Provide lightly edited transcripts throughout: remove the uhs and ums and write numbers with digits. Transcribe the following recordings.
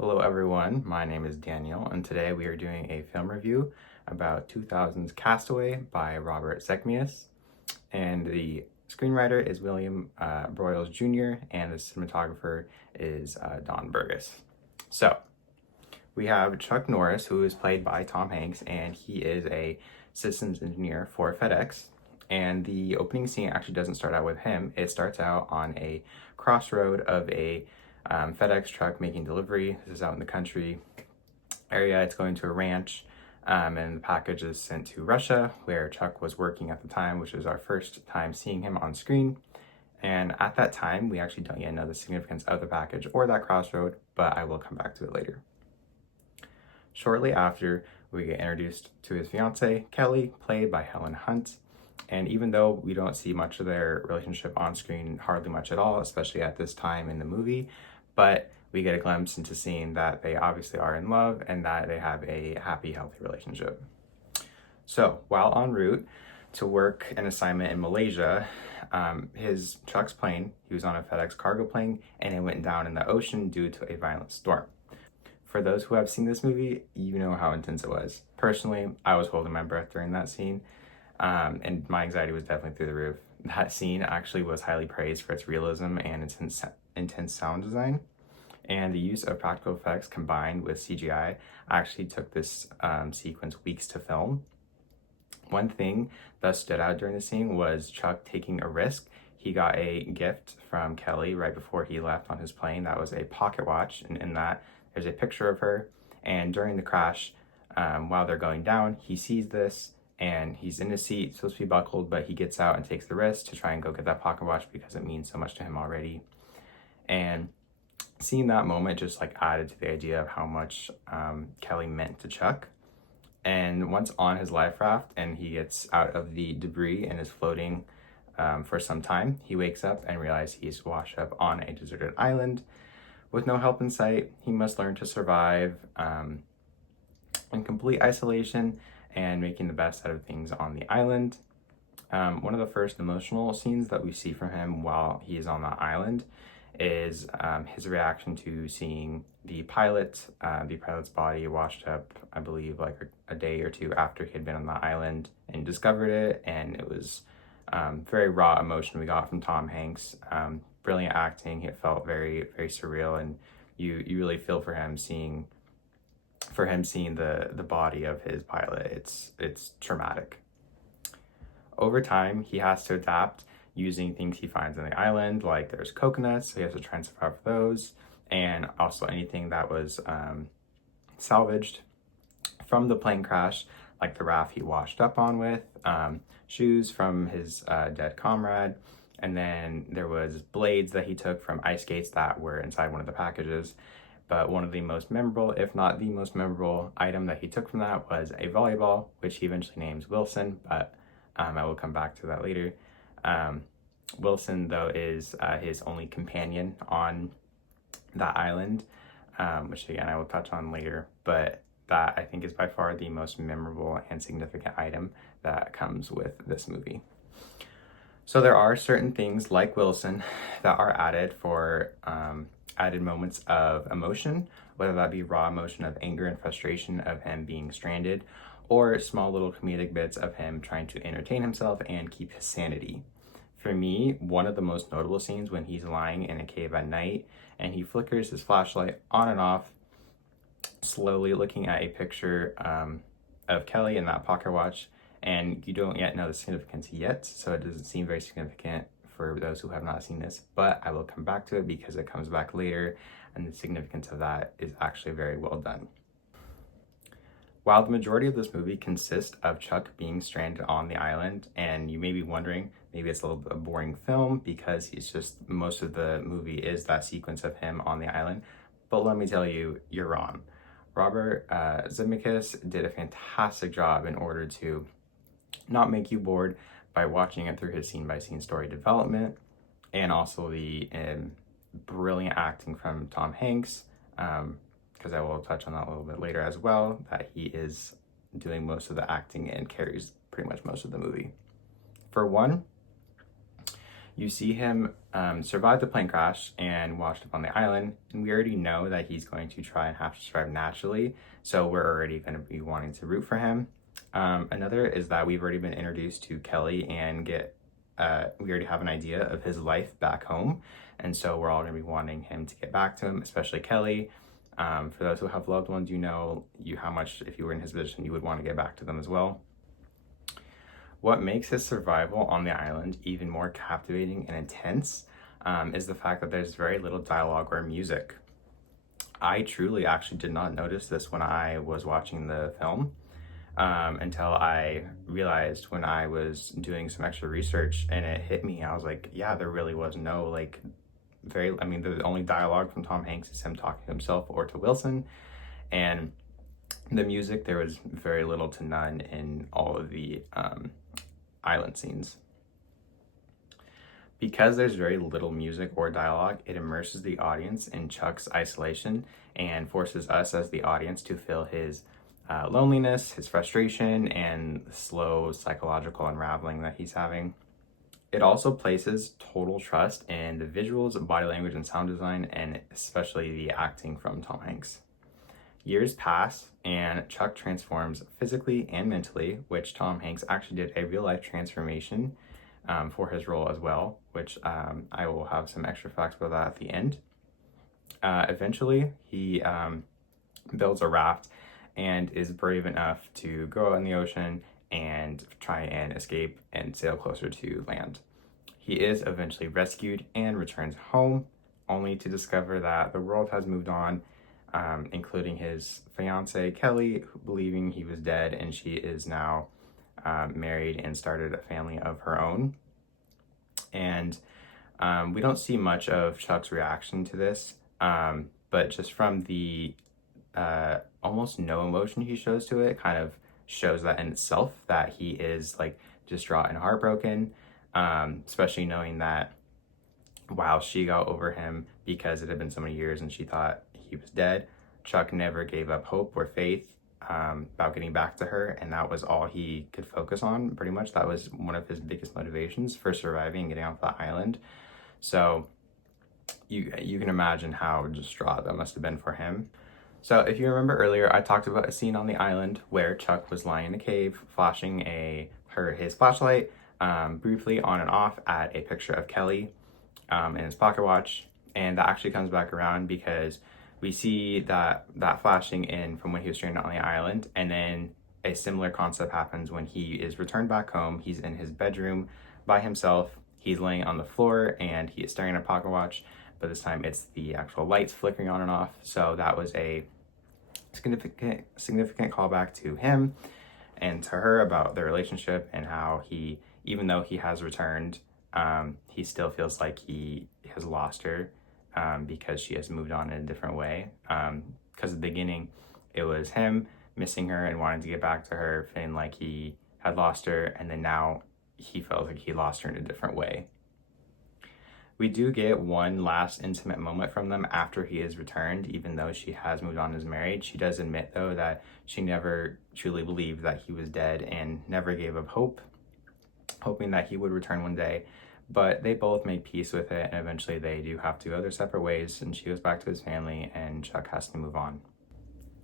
Hello everyone, my name is Daniel and today we are doing a film review about 2000's Castaway by Robert Zemeckis, and the screenwriter is William Broyles Jr. and the cinematographer is Don Burgess. So we have Chuck Norris, who is played by Tom Hanks, and he is a systems engineer for FedEx. And the opening scene actually doesn't start out with him. It starts out on a crossroad of a FedEx truck making delivery. This is out in the country area. It's going to a ranch, and the package is sent to Russia, where Chuck was working at the time, which is our first time seeing him on screen. And at that time, we actually don't yet know the significance of the package or that crossroad, but I will come back to it later. Shortly after, we get introduced to his fiancée, Kelly, played by Helen Hunt. And even though we don't see much of their relationship on screen, hardly much at all, especially at this time in the movie, but we get a glimpse into seeing that they obviously are in love and that they have a happy, healthy relationship. So while en route to work an assignment in Malaysia, Chuck's plane, he was on a FedEx cargo plane, and it went down in the ocean due to a violent storm. For those who have seen this movie, you know how intense it was. Personally, I was holding my breath during that scene, and my anxiety was definitely through the roof. That scene actually was highly praised for its realism and its intense sound design, and the use of practical effects combined with CGI actually took this sequence weeks to film. One thing that stood out during the scene was Chuck taking a risk. He got a gift from Kelly right before he left on his plane. That was a pocket watch, and in that there's a picture of her. And during the crash, while they're going down, he sees this and he's in his seat, supposed to be buckled, but he gets out and takes the risk to try and go get that pocket watch because it means so much to him already. And seeing that moment just like added to the idea of how much Kelly meant to Chuck. And once on his life raft and he gets out of the debris and is floating for some time, he wakes up and realizes he's washed up on a deserted island with no help in sight. He must learn to survive in complete isolation and making the best out of things on the island. One of the first emotional scenes that we see from him while he is on the island is his reaction to seeing the pilot's body washed up, I believe, like a day or two after he had been on the island and discovered it. And it was very raw emotion we got from Tom Hanks. Brilliant acting. It felt very, very surreal, and you really feel for him seeing the body of his pilot. It's traumatic. Over time, he has to adapt using things he finds on the island, like there's coconuts, so he has to try and survive those, and also anything that was salvaged from the plane crash, like the raft he washed up on with, shoes from his dead comrade, and then there was blades that he took from ice skates that were inside one of the packages. But one of the most memorable, if not the most memorable item that he took from that was a volleyball, which he eventually names Wilson, but I will come back to that later. Wilson, though, is his only companion on that island, which again I will touch on later, but that I think is by far the most memorable and significant item that comes with this movie. So there are certain things like Wilson that are added for added moments of emotion, whether that be raw emotion of anger and frustration of him being stranded, or small little comedic bits of him trying to entertain himself and keep his sanity. For me, one of the most notable scenes when he's lying in a cave at night and he flickers his flashlight on and off, slowly looking at a picture of Kelly in that pocket watch, and you don't yet know the significance yet, so it doesn't seem very significant for those who have not seen this, but I will come back to it because it comes back later, and the significance of that is actually very well done. While the majority of this movie consists of Chuck being stranded on the island, and you may be wondering, maybe it's a little bit of a boring film because most of the movie is that sequence of him on the island, but let me tell you, you're wrong. Robert Zemeckis did a fantastic job in order to not make you bored by watching it through his scene-by-scene story development, and also the brilliant acting from Tom Hanks, because I will touch on that a little bit later as well, that he is doing most of the acting and carries pretty much most of the movie. For one, You see him survive the plane crash and washed up on the island, and we already know that he's going to try and have to survive naturally, so we're already going to be wanting to root for him. Another is that we've already been introduced to Kelly and we already have an idea of his life back home, and so we're all going to be wanting him to get back to him, especially Kelly. For those who have loved ones, you know how much, if you were in his position, you would want to get back to them as well. What makes his survival on the island even more captivating and intense is the fact that there's very little dialogue or music. I truly actually did not notice this when I was watching the film until I realized when I was doing some extra research, and it hit me. I was like, yeah, there really was no the only dialogue from Tom Hanks is him talking to himself or to Wilson, and the music, there was very little to none in all of the island scenes. Because there's very little music or dialogue, it immerses the audience in Chuck's isolation and forces us as the audience to feel his loneliness, his frustration, and the slow psychological unraveling that he's having. It also places total trust in the visuals, body language, and sound design, and especially the acting from Tom Hanks. Years pass, and Chuck transforms physically and mentally, which Tom Hanks actually did a real-life transformation for his role as well, which I will have some extra facts about that at the end. Eventually, he builds a raft and is brave enough to go out in the ocean and try and escape and sail closer to land. He is eventually rescued and returns home, only to discover that the world has moved on, including his fiancée Kelly, believing he was dead, and she is now married and started a family of her own. And we don't see much of Chuck's reaction to this, but just from the almost no emotion he shows to it, kind of shows that in itself, that he is like distraught and heartbroken, especially knowing that while she got over him because it had been so many years and she thought he was dead, Chuck never gave up hope or faith about getting back to her, and that was all he could focus on. Pretty much that was one of his biggest motivations for surviving and getting off the island. So you can imagine how distraught that must have been for him. So if you remember earlier, I talked about a scene on the island where Chuck was lying in a cave, flashing his flashlight briefly on and off at a picture of Kelly in his pocket watch, and that actually comes back around because we see that flashing in from when he was stranded on the island, and then a similar concept happens when he is returned back home. He's in his bedroom by himself. He's laying on the floor and he is staring at a pocket watch, but this time it's the actual lights flickering on and off. So that was a significant callback to him and to her about their relationship, and how he, even though he has returned, he still feels like he has lost her because she has moved on in a different way. Because at the beginning, it was him missing her and wanting to get back to her, feeling like he had lost her, and then now he felt like he lost her in a different way. We do get one last intimate moment from them after he is returned, even though she has moved on and is married. She does admit, though, that she never truly believed that he was dead and never gave up hope, hoping that he would return one day. But they both make peace with it, and eventually they do have to go their separate ways, and she goes back to his family, and Chuck has to move on.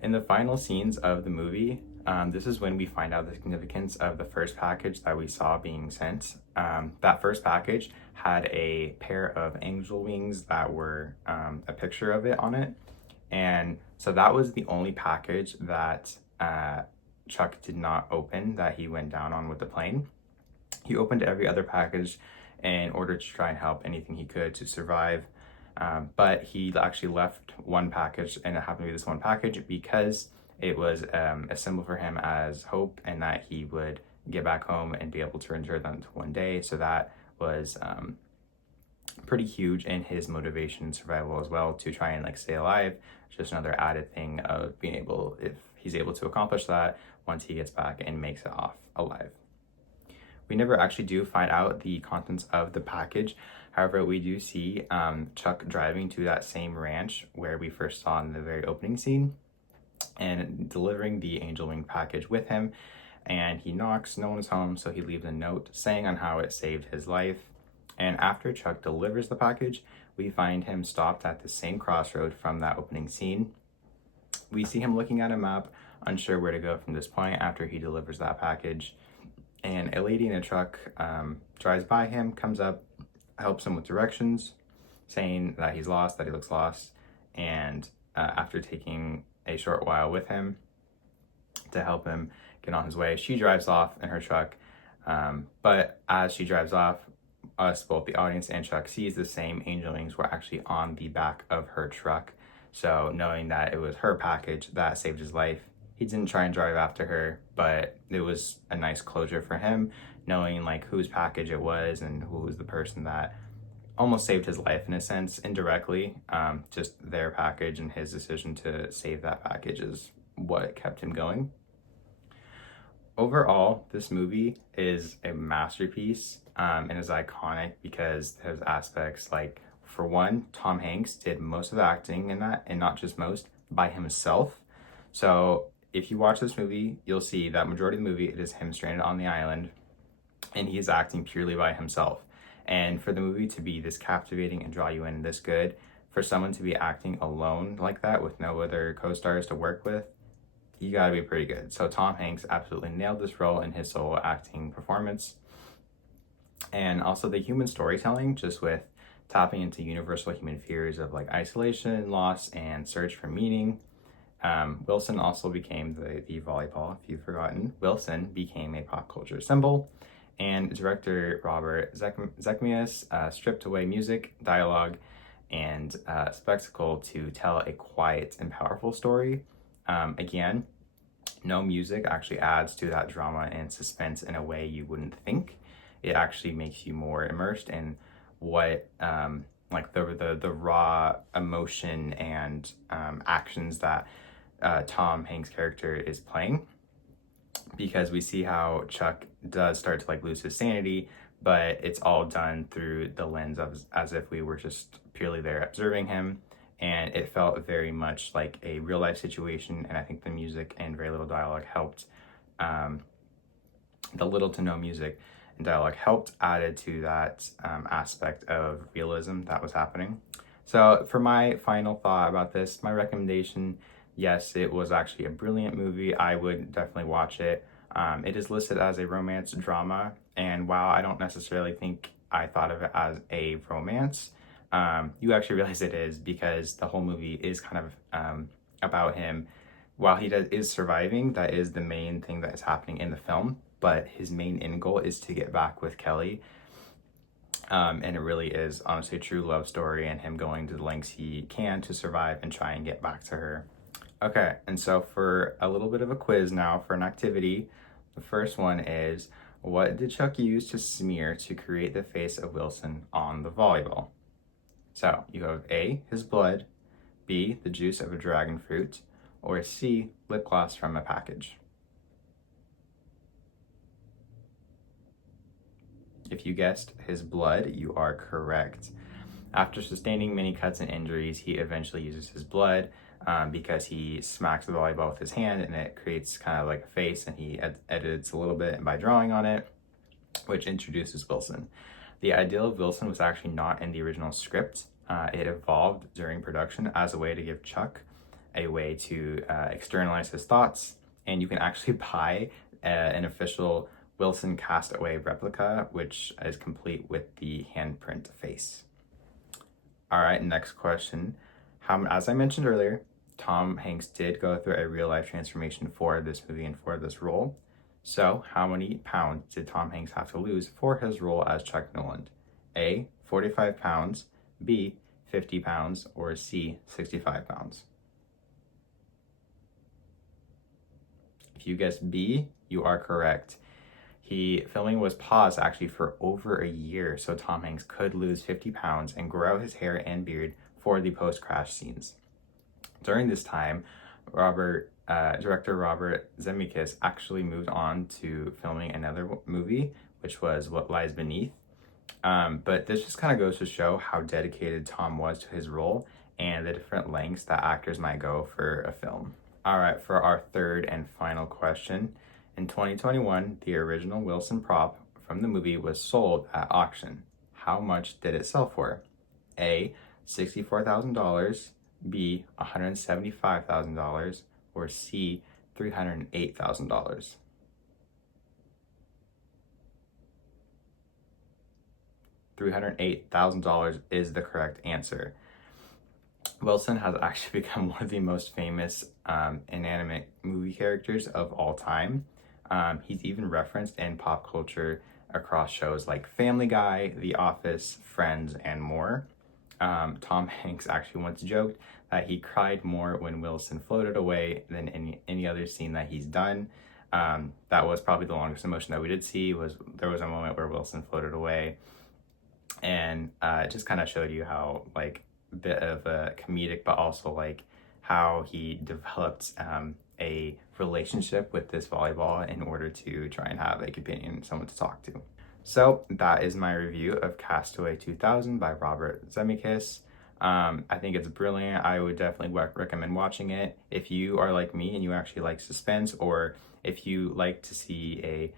In the final scenes of the movie, this is when we find out the significance of the first package that we saw being sent. That first package had a pair of angel wings that were a picture of it on it. And so that was the only package that Chuck did not open, that he went down on with the plane. He opened every other package in order to try and help anything he could to survive. But he actually left one package, and it happened to be this one package because it was a symbol for him as hope, and that he would get back home and be able to return them to one day. So that was pretty huge in his motivation and survival as well, to try and stay alive. Just another added thing of being able, if he's able to accomplish that once he gets back and makes it off alive. We never actually do find out the contents of the package. However, we do see Chuck driving to that same ranch where we first saw in the very opening scene and delivering the angel wing package with him. And he knocks, no one is home, so he leaves a note saying on how it saved his life. And after Chuck delivers the package, we find him stopped at the same crossroad from that opening scene. We see him looking at a map, unsure where to go from this point after he delivers that package. And a lady in a truck drives by him, comes up, helps him with directions, saying that he's lost, that he looks lost. And after taking a short while with him to help him get on his way, she drives off in her truck. But as she drives off, us, both the audience and Chuck, sees the same angel wings were actually on the back of her truck. So knowing that it was her package that saved his life, he didn't try and drive after her, but it was a nice closure for him, knowing like whose package it was and who was the person that almost saved his life in a sense, indirectly. Just their package and his decision to save that package is what kept him going. Overall, this movie is a masterpiece and is iconic because there's aspects like, for one, Tom Hanks did most of the acting in that, and not just most, by himself. So if you watch this movie, you'll see that majority of the movie, it is him stranded on the island, and he is acting purely by himself. And for the movie to be this captivating and draw you in this good, for someone to be acting alone like that with no other co-stars to work with, you gotta be pretty good. So Tom Hanks absolutely nailed this role in his solo acting performance. And also the human storytelling, just with tapping into universal human fears of like isolation, loss, and search for meaning. Wilson also became the volleyball, if you've forgotten. Wilson became a pop culture symbol. And director Robert Zemeckis stripped away music, dialogue, and spectacle to tell a quiet and powerful story. Again, no music actually adds to that drama and suspense in a way you wouldn't think. It actually makes you more immersed in what like the raw emotion and actions that Tom Hanks' character is playing, because we see how Chuck does start to like lose his sanity, but it's all done through the lens of as if we were just purely there observing him. And it felt very much like a real life situation. And I think the music and very little dialogue helped. The little to no music and dialogue helped added to that aspect of realism that was happening. So for my final thought about this, my recommendation, yes, it was actually a brilliant movie. I would definitely watch it. It is listed as a romance drama. And while I don't necessarily think I thought of it as a romance, you actually realize it is, because the whole movie is kind of about him. While he is surviving, that is the main thing that is happening in the film, but his main end goal is to get back with Kelly. And it really is honestly a true love story, and him going to the lengths he can to survive and try and get back to her. Okay, and so for a little bit of a quiz now for an activity, the first one is, what did Chuck use to smear to create the face of Wilson on the volleyball? So you have A, his blood, B, the juice of a dragon fruit, or C, lip gloss from a package. If you guessed his blood, you are correct. After sustaining many cuts and injuries, he eventually uses his blood because he smacks the volleyball with his hand and it creates kind of like a face, and he edits a little bit by drawing on it, which introduces Wilson. The idea of Wilson was actually not in the original script. It evolved during production as a way to give Chuck a way to externalize his thoughts, and you can actually buy an official Wilson Castaway replica, which is complete with the handprint face. All right, next question. As I mentioned earlier, Tom Hanks did go through a real life transformation for this movie and for this role. So how many pounds did Tom Hanks have to lose for his role as Chuck Noland? A, 45 pounds, B, 50 pounds, or C, 65 pounds? If you guessed B, you are correct. Filming was paused actually for over a year, so Tom Hanks could lose 50 pounds and grow his hair and beard for the post-crash scenes. During this time, director Robert Zemeckis actually moved on to filming another movie, which was What Lies Beneath. But this just kind of goes to show how dedicated Tom was to his role and the different lengths that actors might go for a film. All right, for our third and final question. In 2021, the original Wilson prop from the movie was sold at auction. how much did it sell for? A, $64,000, B, $175,000, or C, $308,000? $308,000 is the correct answer. Wilson has actually become one of the most famous inanimate movie characters of all time. He's even referenced in pop culture across shows like Family Guy, The Office, Friends, and more. Tom Hanks actually once joked that he cried more when Wilson floated away than any other scene that he's done. That was probably the longest emotion that we did see. There was a moment where Wilson floated away, and it just kind of showed you how like a bit of a comedic, but also like how he developed a relationship with this volleyball in order to try and have a companion, someone to talk to. So that is my review of Castaway 2000 by Robert Zemeckis. I think it's brilliant. I would definitely recommend watching it if you are like me and you actually like suspense, or if you like to see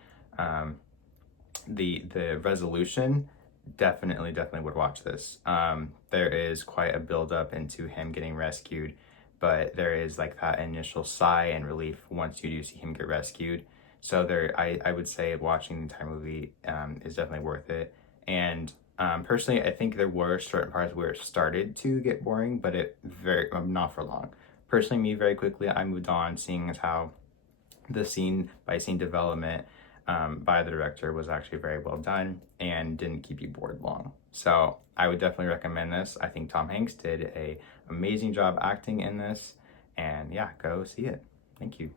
the resolution. Definitely would watch this. There is quite a build up into him getting rescued, but there is like that initial sigh and relief once you do see him get rescued. So I would say watching the entire movie is definitely worth it. And personally, I think there were certain parts where it started to get boring, but it not for long. Personally, me, very quickly, I moved on, seeing as how the scene by scene development by the director was actually very well done and didn't keep you bored long. So I would definitely recommend this. I think Tom Hanks did an amazing job acting in this, and yeah, go see it. Thank you.